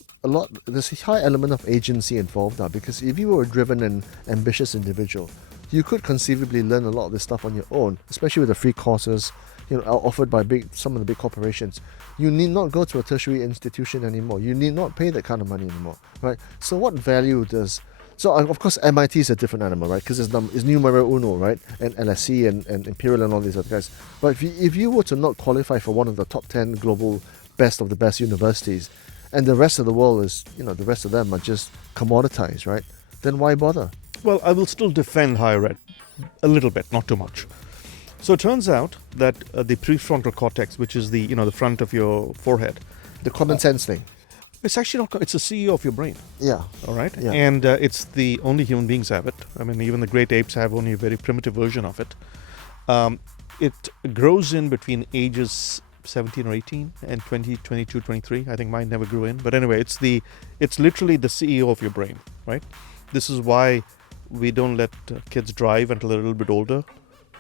there's a high element of agency involved now, because if you were a driven and ambitious individual, you could conceivably learn a lot of this stuff on your own, especially with the free courses, offered by some of the big corporations. You need not go to a tertiary institution anymore. You need not pay that kind of money anymore, right? So what value does... So of course MIT is a different animal, right? Because it's numero uno, right? And LSE and Imperial and all these other guys. But if you were to not qualify for one of the top 10 global best of the best universities, and the rest of the world is, the rest of them are just commoditized, right? Then why bother? Well, I will still defend higher ed a little bit, not too much. So it turns out that the prefrontal cortex, which is the front of your forehead, The common sense thing. it's actually not. It's the CEO of your brain. Yeah. All right. Yeah. And it's the only human beings have it. I mean, even the great apes have only a very primitive version of it. It grows in between ages 17 or 18 and 20, 22, 23. I think mine never grew in. But anyway, it's literally the CEO of your brain, right? This is why we don't let kids drive until they're a little bit older.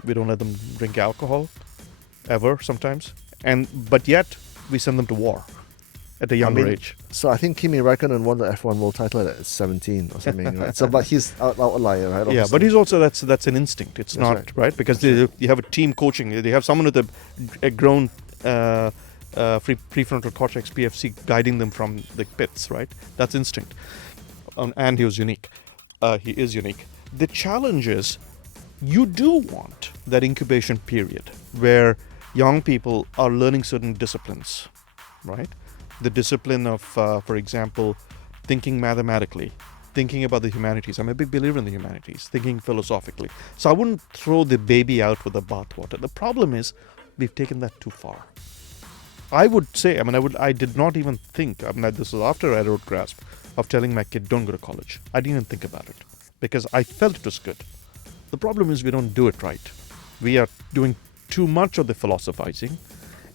We don't let them drink alcohol, ever, sometimes. But yet, we send them to war at a younger age. So I think Kimi Räikkönen won the F1 world title at 17 or something, right? So, but he's outlier, right? Obviously. Yeah, but he's also, that's an instinct. It's That's not, right. Because you have a team coaching. They have someone with a grown prefrontal cortex, PFC, guiding them from the pits, right? That's instinct. And he was unique. He is unique. The challenge is, you do want that incubation period where young people are learning certain disciplines, right? The discipline of, for example, thinking mathematically, thinking about the humanities. I'm a big believer in the humanities, thinking philosophically. So I wouldn't throw the baby out with the bathwater. The problem is we've taken that too far. I would say, I did not even think, this was after I wrote Grasp, of telling my kid, don't go to college. I didn't even think about it because I felt it was good. The problem is we don't do it right. We are doing too much of the philosophizing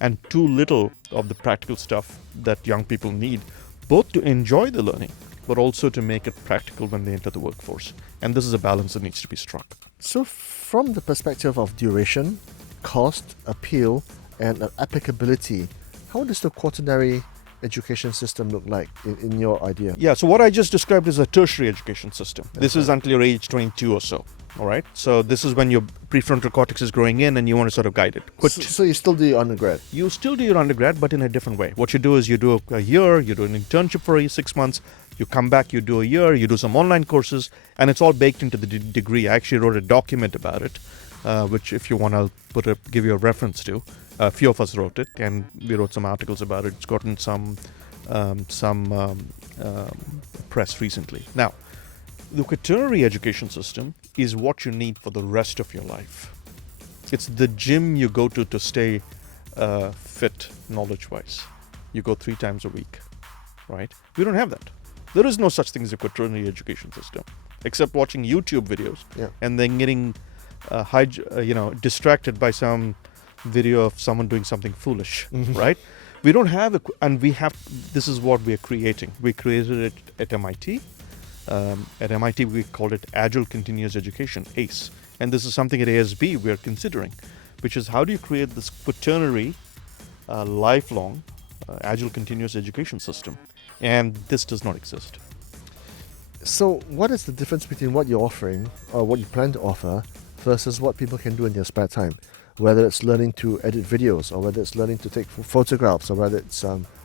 and too little of the practical stuff that young people need, both to enjoy the learning, but also to make it practical when they enter the workforce. And this is a balance that needs to be struck. So from the perspective of duration, cost, appeal, and applicability, how does the quaternary education system look like in your idea? Yeah, so what I just described is a tertiary education system. This is until you're age 22 or so. All right. So this is when your prefrontal cortex is growing in and you want to sort of guide it. So you still do your undergrad? You still do your undergrad, but in a different way. What you do is you do a year, you do an internship for 6 months, you come back, you do a year, you do some online courses, and it's all baked into the degree. I actually wrote a document about it, which if you want, I'll give you a reference to. A few of us wrote it, and we wrote some articles about it. It's gotten some press recently. Now, the quaternary education system is what you need for the rest of your life. It's the gym you go to stay fit knowledge-wise. You go 3 times a week, right? We don't have that. There is no such thing as a quaternary education system, except watching YouTube videos and then getting distracted by some video of someone doing something foolish, right? We don't have this is what we're creating. We created it at MIT. At MIT, we called it Agile Continuous Education, ACE. And this is something at ASB we're considering, which is how do you create this quaternary, lifelong, Agile Continuous Education system? And this does not exist. So what is the difference between what you're offering or what you plan to offer versus what people can do in their spare time? Whether it's learning to edit videos, or whether it's learning to take photographs, or whether it's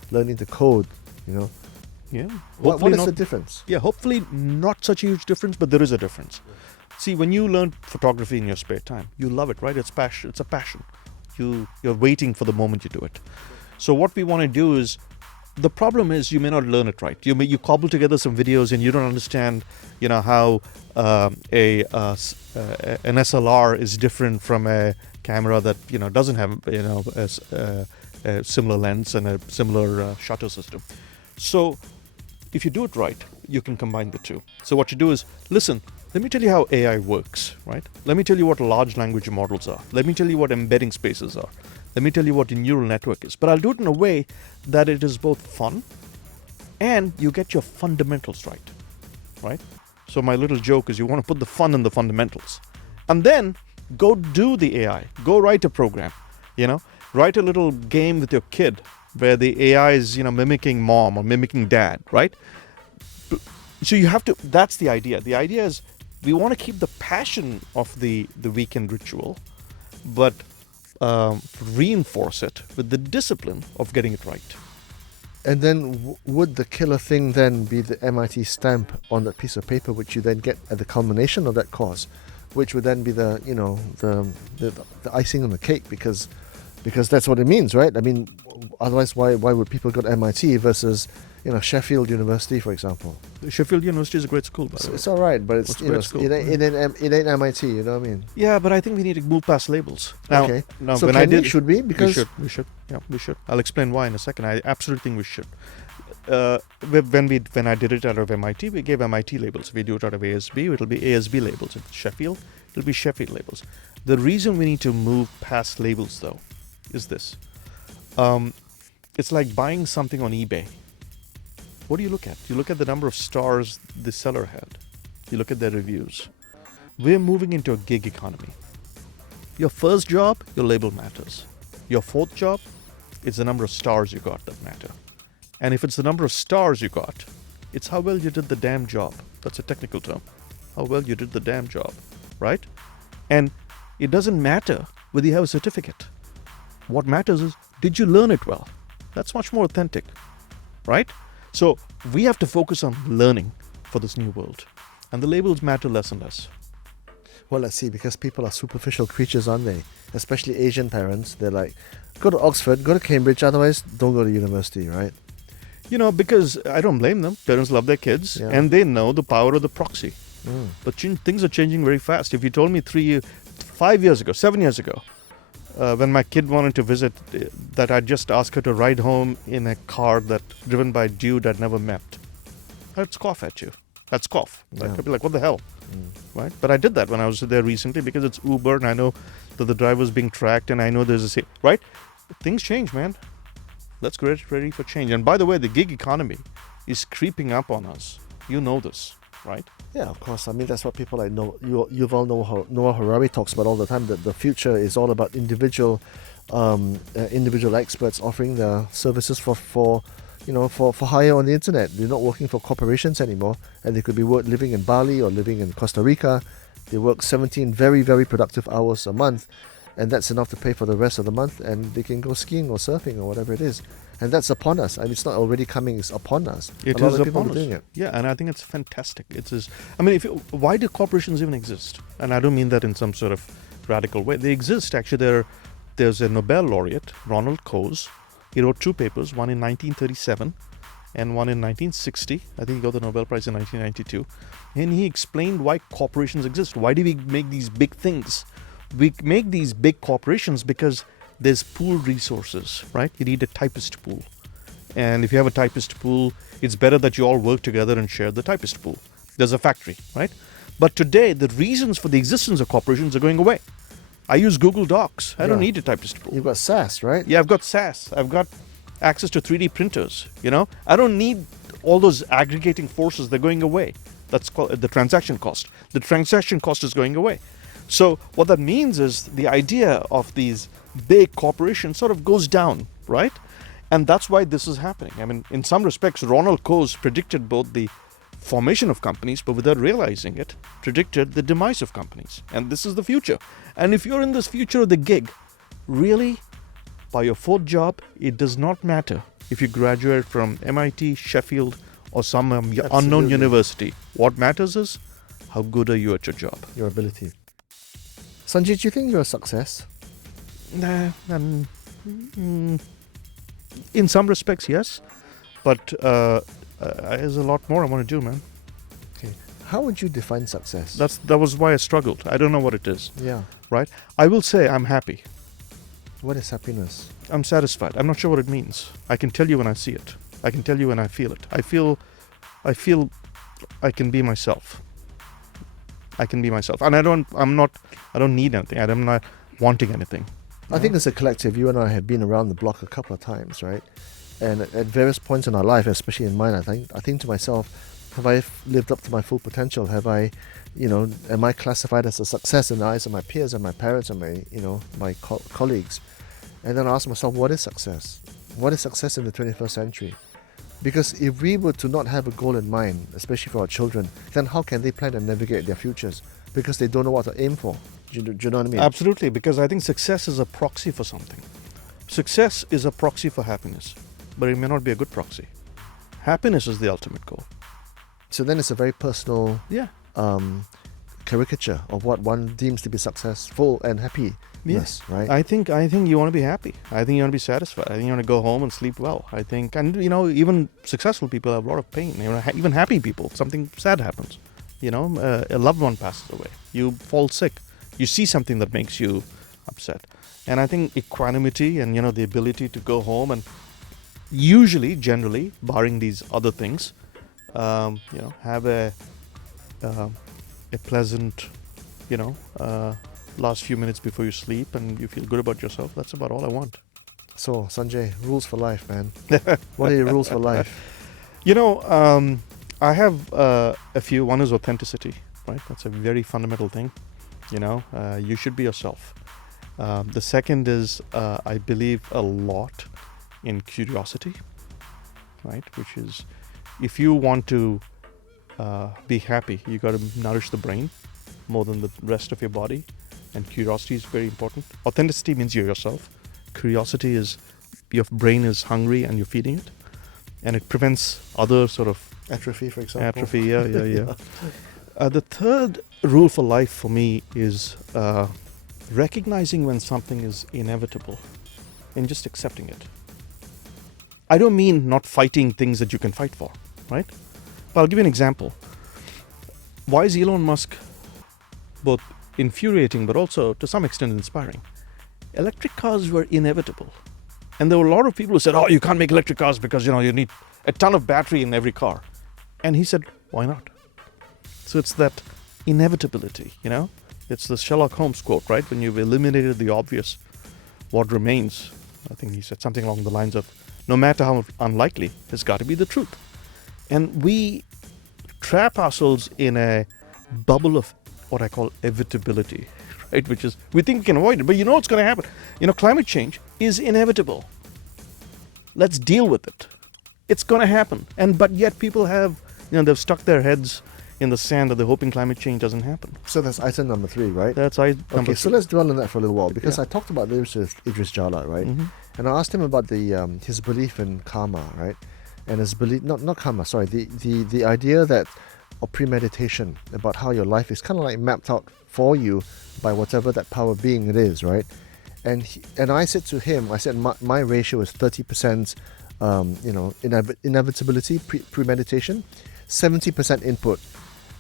learning to code, Yeah. What is the difference? Yeah, hopefully not such a huge difference, but there is a difference. See, when you learn photography in your spare time, you love it, right? It's passion. It's a passion. You're waiting for the moment you do it. So what we want to do is, the problem is you may not learn it right. You cobble together some videos and you don't understand, how an SLR is different from a camera that doesn't have a similar lens and a similar shutter system. So if you do it right, you can combine the two. So what you do is, listen, let me tell you how AI works, right? Let me tell you what large language models are. Let me tell you what embedding spaces are. Let me tell you what a neural network is. But I'll do it in a way that it is both fun and you get your fundamentals right? So my little joke is you want to put the fun in the fundamentals. And then go do the AI. Go write a program, Write a little game with your kid where the AI is, mimicking mom or mimicking dad, right? So you have to, that's the idea. The idea is we want to keep the passion of the weekend ritual, but reinforce it with the discipline of getting it right. And then would the killer thing then be the MIT stamp on that piece of paper, which you then get at the culmination of that course, which would then be the icing on the cake, because that's what it means, right? I mean, otherwise, why would people go to MIT versus Sheffield University, for example? Sheffield University is a great school, by the way. It's all right, but it ain't MIT, you know what I mean? Yeah, but I think we need to move past labels. Now, okay. Now, so should we? Because we should. Yeah, we should. I'll explain why in a second. I absolutely think we should. When I did it out of MIT, we gave MIT labels. If we do it out of ASB, it'll be ASB labels. If it's Sheffield, it'll be Sheffield labels. The reason we need to move past labels, though, is this. It's like buying something on eBay. What do you look at? You look at the number of stars the seller had. You look at their reviews. We're moving into a gig economy. Your first job, your label matters. Your fourth job, it's the number of stars you got that matter. And if it's the number of stars you got, it's how well you did the damn job. That's a technical term. How well you did the damn job, right? And it doesn't matter whether you have a certificate. What matters is, did you learn it well? That's much more authentic, right? So we have to focus on learning for this new world. And the labels matter less and less. Well, let's see, because people are superficial creatures, aren't they? Especially Asian parents. They're like, go to Oxford, go to Cambridge, otherwise don't go to university, right? Because I don't blame them. Parents love their kids and they know the power of the proxy. But things are changing very fast. If you told me 7 years ago, when my kid wanted to visit, that I'd just ask her to ride home in a car driven by a dude I'd never met, I'd scoff at you. I'd scoff. Yeah. I'd be like, what the hell? Right? But I did that when I was there recently because it's Uber and I know that the driver's being tracked and I know there's right? Things change, man. Let's get ready for change. And by the way, the gig economy is creeping up on us. You know this, right? Yeah, of course. I mean, that's what people like Yuval Noah Harari talks about all the time, that the future is all about individual experts offering their services for for hire on the internet. They're not working for corporations anymore, and they could be living in Bali or living in Costa Rica. They work 17 very, very productive hours a month, and that's enough to pay for the rest of the month, and they can go skiing or surfing or whatever it is. And that's upon us. I mean, it's not already coming, it's upon us. It a lot is of people upon are us. doing it. Yeah, and I think it's fantastic. I mean, why do corporations even exist? And I don't mean that in some sort of radical way. They exist. Actually, there's a Nobel laureate, Ronald Coase. He wrote 2 papers, one in 1937 and one in 1960. I think he got the Nobel Prize in 1992. And he explained why corporations exist. Why do we make these big things? We make these big corporations because there's pooled resources, right? You need a typist pool. And if you have a typist pool, it's better that you all work together and share the typist pool. There's a factory, right? But today, the reasons for the existence of corporations are going away. I use Google Docs. I don't need a typist pool. You've got SAS, right? Yeah, I've got SAS. I've got access to 3D printers, I don't need all those aggregating forces. They're going away. That's called the transaction cost. The transaction cost is going away. So what that means is the idea of these big corporations sort of goes down, right? And that's why this is happening. I mean, in some respects, Ronald Coase predicted both the formation of companies, but without realizing it, predicted the demise of companies. And this is the future. And if you're in this future of the gig, really, by your 4th job, it does not matter if you graduate from MIT, Sheffield, or some unknown university. What matters is how good are you at your job. Your ability. Sanjay, do you think you're a success? In some respects, yes. But there's a lot more I want to do, man. Okay. How would you define success? That was why I struggled. I don't know what it is. Yeah. Right? I will say I'm happy. What is happiness? I'm satisfied. I'm not sure what it means. I can tell you when I see it. I can tell you when I feel it. I feel I can be myself. I can be myself. And I don't need anything. I'm not wanting anything. I think as a collective, you and I have been around the block a couple of times, right? And at various points in our life, especially in mine, I think to myself, have I lived up to my full potential? Have I, am I classified as a success in the eyes of my peers and my parents and my colleagues? And then I ask myself, what is success? What is success in the 21st century? Because if we were to not have a goal in mind, especially for our children, then how can they plan and navigate their futures? Because they don't know what to aim for. Do you know what I mean? Absolutely, because I think success is a proxy for something. Success is a proxy for happiness, but it may not be a good proxy. Happiness is the ultimate goal. So then it's a very personal caricature of what one deems to be successful and happy. Yes, right. I think you want to be happy. I think you want to be satisfied. I think you want to go home and sleep well. I think, and even successful people have a lot of pain. Even happy people, something sad happens. A loved one passes away. You fall sick. You see something that makes you upset. And I think equanimity and the ability to go home and generally, barring these other things, have a pleasant, last few minutes before you sleep and you feel good about yourself. That's about all I want. So, Sanjay, rules for life, man. What are your rules for life? I have a few. One is authenticity, right? That's a very fundamental thing. You should be yourself. The second is I believe a lot in curiosity, right? Which is, if you want to be happy, you got to nourish the brain more than the rest of your body. And curiosity is very important. Authenticity means you're yourself. Curiosity is your brain is hungry and you're feeding it. And it prevents other sort of atrophy, for example. Atrophy, yeah. The third rule for life for me is recognizing when something is inevitable and just accepting it. I don't mean not fighting things that you can fight for, right? But I'll give you an example. Why is Elon Musk both infuriating but also to some extent inspiring? Electric cars were inevitable. And there were a lot of people who said, you can't make electric cars because you need a ton of battery in every car. And he said, why not? So it's that inevitability, It's the Sherlock Holmes quote, right? When you've eliminated the obvious, what remains? I think he said something along the lines of, no matter how unlikely, it's got to be the truth. And we trap ourselves in a bubble of what I call evitability, right? Which is, we think we can avoid it, but what's going to happen. Climate change is inevitable. Let's deal with it. It's going to happen. But yet people have, they've stuck their heads in the sand that they're hoping climate change doesn't happen. So that's item number 3, right? That's number Okay, so 3. let's dwell on that for a little while, because Yeah. I talked about this with Idris Jala, right? Mm-hmm. And I asked him about the his belief in karma, right? And his belief, not karma, sorry, the idea that of premeditation, about how your life is kind of like mapped out for you by whatever that power being it is, right? And I said to him, I said my ratio is 30%, inevitability, premeditation, 70% input.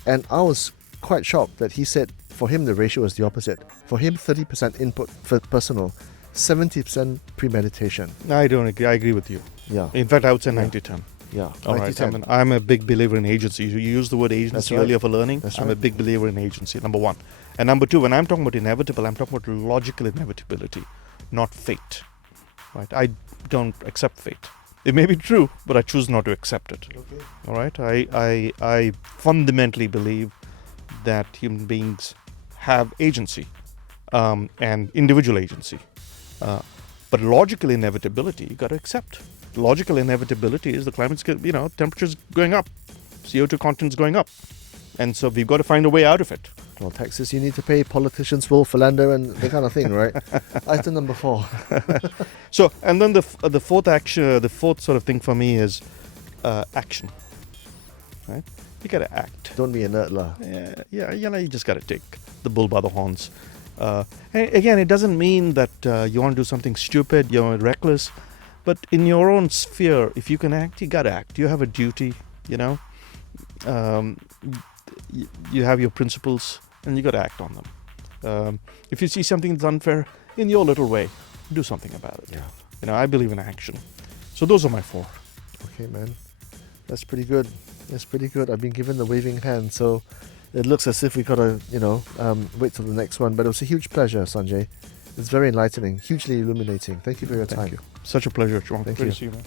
And I was quite shocked that he said for him the ratio is the opposite. For him, 30% input for personal, 70% premeditation. I don't agree. I agree with you. Yeah. In fact, I would say Yeah. 90-10. Yeah. All right. 90-10. I'm a big believer in agency. You used the word agency That's right. earlier for learning. That's I'm right. a big believer in agency, number 1. And number 2, when I'm talking about inevitable, I'm talking about logical inevitability, not fate. Right? I don't accept fate. It may be true, but I choose not to accept it. Okay. All right? I fundamentally believe that human beings have agency and individual agency. But logical inevitability, you got to accept. Logical inevitability is the climate's, temperature's going up, CO2 content's going up. And so we've got to find a way out of it. Well, taxes you need to pay, politicians will philander and the kind of thing, right? Item number 4. So, and then the fourth action, the fourth sort of thing for me is action. Right? You got to act. Don't be inert, lah. Yeah, you just got to take the bull by the horns. And again, it doesn't mean that you want to do something stupid, you're reckless. But in your own sphere, if you can act, you got to act. You have a duty, you have your principles, and you got to act on them. If you see something that's unfair, in your little way, do something about it. Yeah. I believe in action. So those are my 4. Okay, man. That's pretty good. That's pretty good. I've been given the waving hand, so it looks as if we got to, wait till the next one. But it was a huge pleasure, Sanjay. It's very enlightening, hugely illuminating. Thank you for your time. Thank you. Such a pleasure, Chuang. Thank Great you. to see you, man.